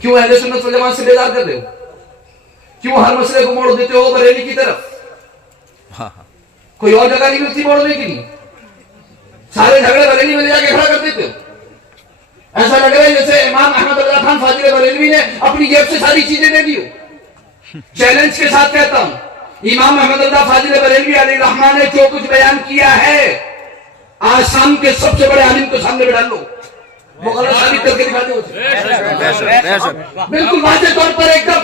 کیوں اہل سنت والجماعت سے بیدار کر رہے ہو؟ کیوں ہر مسئلے کو موڑ دیتے ہو بریلی کی طرف؟ کوئی اور جگہ نہیں ملتی موڑنے کے لیے؟ سارے جھگڑے بریلی میں لے جا کے کھڑا کر دیتے ہو. ایسا لگ رہا ہے جیسے امام احمد اللہ خان فاضل بریلوی نے اپنی جیب سے ساری چیزیں دے دی ہو. چیلنج کے ساتھ کہتا ہوں، امام احمد اللہ فاضل بریلوی علیہ الرحمٰن نے جو کچھ بیان کیا ہے آسام کے سب سے بڑے عالم کو سامنے بٹھا لو، وہ غلط ثابت کر کے دکھا دو. بالکل واضح طور پر ایک دم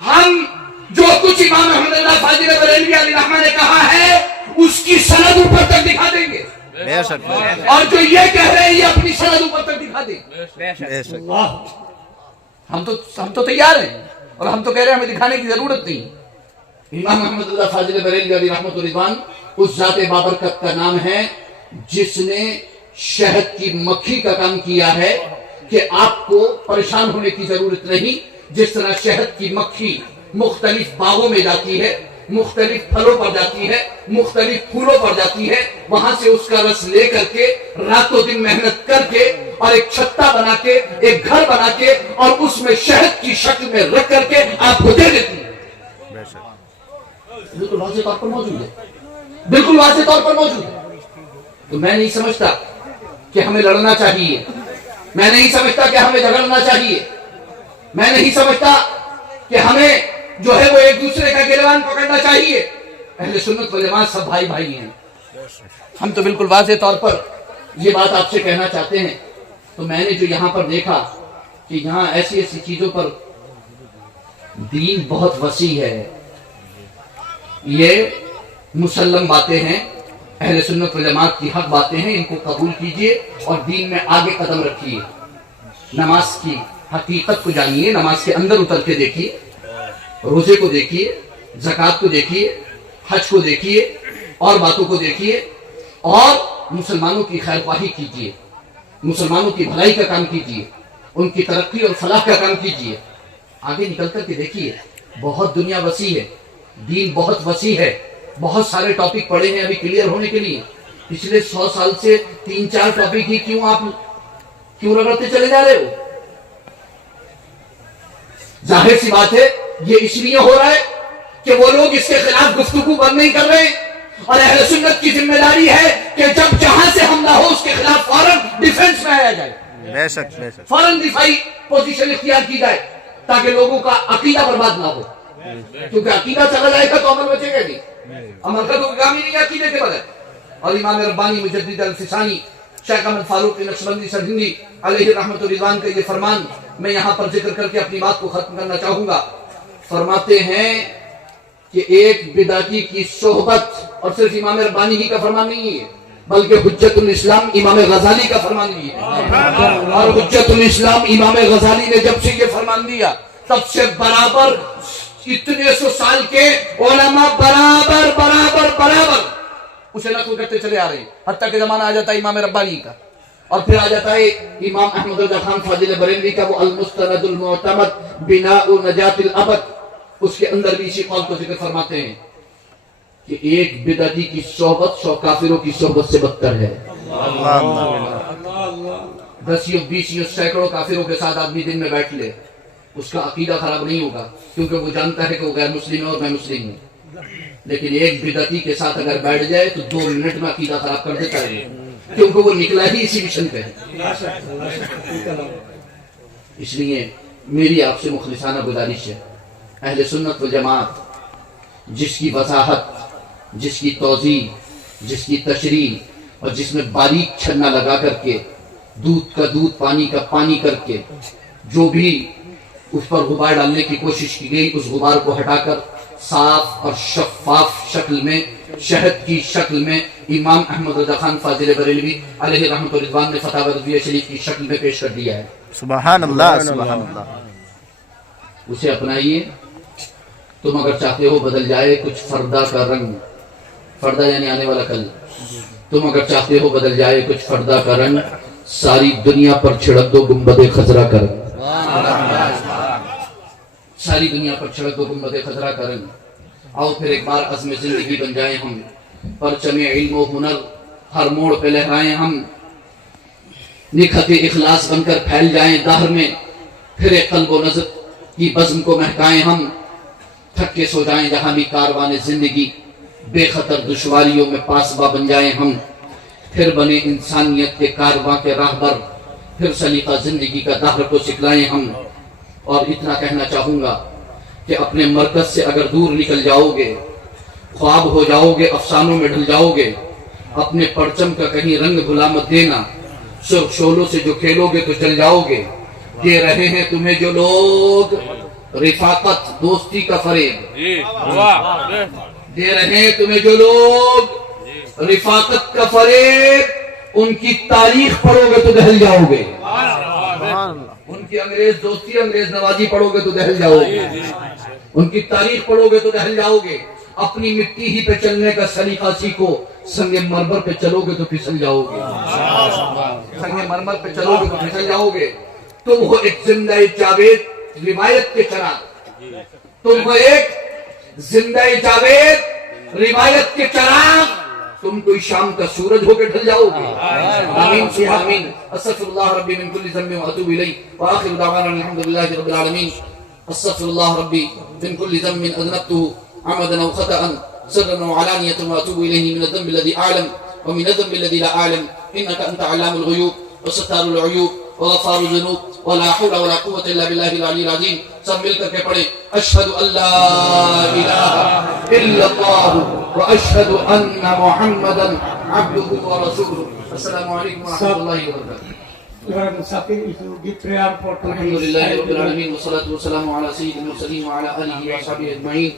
ہم جو کچھ امام احمد اللہ فاضل بریلوی علیہ الرحمٰن نے کہا ہے اس کی سند اوپر تک دکھا دیں گے، اور جو یہ کہہ رہے ہیں یہ اپنی سند اوپر تک دکھا دیں گے. ہم تو تیار ہیں، اور ہم تو کہہ رہے ہیں ہمیں دکھانے کی ضرورت نہیں. امام احمد اللہ فاضل بریلوی علیہ رحمۃ الرضوان اس ذات بابرکت کا نام ہے جس نے شہد کی مکھی کا کام کیا ہے کہ آپ کو پریشان ہونے کی ضرورت نہیں. جس طرح شہد کی مکھی مختلف باغوں میں جاتی ہے، مختلف پھلوں پر جاتی ہے، مختلف پھولوں پر جاتی ہے، وہاں سے اس کا رس لے کر کے راتوں دن محنت کر کے اور ایک چھتا بنا کے ایک گھر بنا کے اور اس میں شہد کی شکل میں رکھ کر کے آپ کو دے دیتی ہے. بالکل واضح طور پر موجود ہے، بالکل واضح طور پر موجود ہے. تو میں نہیں سمجھتا کہ ہمیں لڑنا چاہیے، میں نہیں سمجھتا کہ ہمیں جھگڑنا چاہیے، میں نہیں سمجھتا کہ ہمیں جو ہے وہ ایک دوسرے کا گریبان پکڑنا چاہیے. اہل سنت والجماعت سب بھائی بھائی ہیں. ہم تو بالکل واضح طور پر یہ بات آپ سے کہنا چاہتے ہیں. تو میں نے جو یہاں پر دیکھا کہ یہاں ایسی ایسی چیزوں پر دین بہت وسیع ہے. یہ مسلم باتیں ہیں، اہل سنت والجماعت کی حق باتیں ہیں، ان کو قبول کیجئے اور دین میں آگے قدم رکھیے. نماز کی حقیقت کو جانیے، نماز کے اندر اتر کے دیکھیے، روزے کو دیکھیے، زکوٰۃ کو دیکھیے، حج کو دیکھیے اور باتوں کو دیکھیے، اور مسلمانوں کی خیر خواہی کیجیے، مسلمانوں کی بھلائی کا کام کیجیے، ان کی ترقی اور فلاح کا کام کیجیے. آگے نکل کر کے دیکھیے، بہت دنیا وسیع ہے، دین بہت وسیع ہے، بہت سارے ٹاپک پڑے ہیں ابھی کلیئر ہونے کے لیے. پچھلے 100 سال سے 3-4 ٹاپک ہی کیوں رگڑتے چلے جا رہے ہو؟ ظاہر سی بات ہے یہ اس لیے ہو رہا ہے کہ وہ لوگ اس کے خلاف گفتگو بند نہیں کر رہے، اور اہل سنت کی ذمہ داری ہے کہ جب جہاں سے حملہ ہو اس کے خلاف فوراً ڈیفنس میں آیا جائے، بے شک فوراً دفاعی پوزیشن اختیار کی جائے تاکہ لوگوں کا عقیدہ برباد نہ ہو. کیونکہ عقیدہ چلا جائے گا تو عمل بچے گا نہیں، عمل کا تو کام ہی نہیں عقیدے کے بغیر. اور امام ربانی مجدد الفسانی شیخ احمد فاروق نقشبندی سرہندی علیہ رحمۃ الرضوان کا یہ فرمان میں یہاں پر ذکر کر کے اپنی بات کو ختم کرنا چاہوں گا. فرماتے ہیں کہ ایک بدعتی کی صحبت، اور صرف امام ربانی ہی کا فرمان نہیں ہے بلکہ حجت الاسلام امام غزالی کا فرمان بھی ہے. اور حجت الاسلام امام غزالی نے جب سے یہ فرمان دیا تب سے برابر اتنے 100 سال کے علماء برابر اسے نقل کرتے چلے آ رہے ہیں، حتیٰ کہ زمانہ آ جاتا ہے امام ربانی کا، اور پھر آ جاتا ہے امام احمد اللہ خان فاضل بریلوی کا وہ المستند المعتمد بناء نجات الابد. اس کے اندر بھی اسی قول کو ذکر فرماتے ہیں کہ ایک بدعتی کی صحبت 100 کافروں کی صحبت سے بدتر ہے. 10-20 سینکڑوں کافروں کے ساتھ آدمی دن میں بیٹھ لے، اس کا عقیدہ خراب نہیں ہوگا کیونکہ وہ جانتا ہے کہ وہ غیر مسلم ہے اور میں مسلم ہوں. لیکن ایک بدعتی کے ساتھ اگر بیٹھ جائے تو 2 منٹ میں عقیدہ خراب کر دیتا ہے، کیونکہ وہ نکلا ہی اسی مشن پہ ہے. اس لیے میری آپ سے مخلصانہ گزارش ہے، اہل سنت والجماعت جس کی وضاحت، جس کی توضیح، جس کی تشریح اور جس میں باریک چھنا لگا کر کے دودھ کا دودھ پانی کا پانی کر کے جو بھی اس پر غبار ڈالنے کی کوشش کی گئی اس غبار کو ہٹا کر صاف اور شفاف شکل میں، شہد کی شکل میں امام احمد رضا خان فاضل بریلوی علیہ رحمۃ الرضوان نے فتاوی رضویہ شریف کی شکل میں پیش کر دیا ہے. سبحان اللہ سبحان اللہ. اسے اپنائیے. تم اگر چاہتے ہو بدل جائے کچھ فردہ کا رنگ، فردہ یعنی آنے والا کل، تم اگر چاہتے ہو بدل جائے کچھ فردہ کا رنگ، ساری دنیا پر چھڑک دو گنبد خضرا کا رنگ. ساری دنیا پر چھڑک دو گنبد خضرا کا رنگ. آؤ پھر ایک بار عزم زندگی بن جائیں ہم، پرچم علم و ہنر ہر موڑ پہ لہرائیں ہم، نکھت اخلاص بن کر پھیل جائیں دہر میں، پھر ایک قلب و نظر کی بزم کو مہکائیں ہم، تھک کے سو جائیں جہاں بھی کاروان زندگی، بے خطر دشواریوں میں پاسباں بن جائیں ہم، پھر بنے انسانیت کے کارواں کے راہبر، پھر سلیقہ زندگی کا دہر کو سکھلائیں ہم۔ اور اتنا کہنا چاہوں گا کہ اپنے مرکز سے اگر دور نکل جاؤ گے، خواب ہو جاؤ گے، افسانوں میں ڈھل جاؤ گے، اپنے پرچم کا کہیں رنگ بھلا مت دینا، سرخ شعلوں سے جو کھیلو گے تو چل جاؤ گے۔ دے رہے ہیں تمہیں جو لوگ رفاقت دوستی کا فریب، دے رہے ہیں تمہیں جو لوگ رفاقت کا فریب، ان کی تاریخ پڑھو گے تو دہل جاؤ گے، ان کی انگریز دوستی انگریز نوازی پڑھو گے تو دہل جاؤ گے، ان کی تاریخ پڑھو گے تو دہل جاؤ گے۔ اپنی مٹی ہی پہ چلنے کا سلیقہ سیکھو، سنگ مرمر پہ چلو گے تو پھسل جاؤ گے، سنگ مرمر پہ چلو گے تو پھسل جاؤ گے۔ تم ہو ایک زندہ جاوید روایت کے چراغ، تم ہو ایک زندہ جاوید روایت کے چراغ، تم کوئی شام کا سورج ہو کے ڈھل جاؤ گے۔ آمین ثم آمین۔ استغفر اللہ ربی من کل ذنب واتوب الیہ وآخر دعوانا الحمدللہ رب العالمین۔ استغفر اللہ ربی من کل ذنب اذنبته عمدا او خطأ سرا وعلانية واتوب اليه من الذنب الذي اعلم ومن الذنب الذي لا اعلم انك انت علام الغيوب وستار العيوب وغفار الذنوب ولا حول ولا قوة الا بالله العلي العظيم۔ سب مل کر کے پڑھیں اشہد ان لا الہ الا اللہ واشہد ان محمدا عبدہ ورسولہ۔ السلام علیکم ورحمۃ اللہ وبرکاتہ۔ Musafir, if you give prayer for الحمد للہ رب العالمین والصلاة والسلام علی سید المرسلین وعلی آلہ وصحبہ اجمعین۔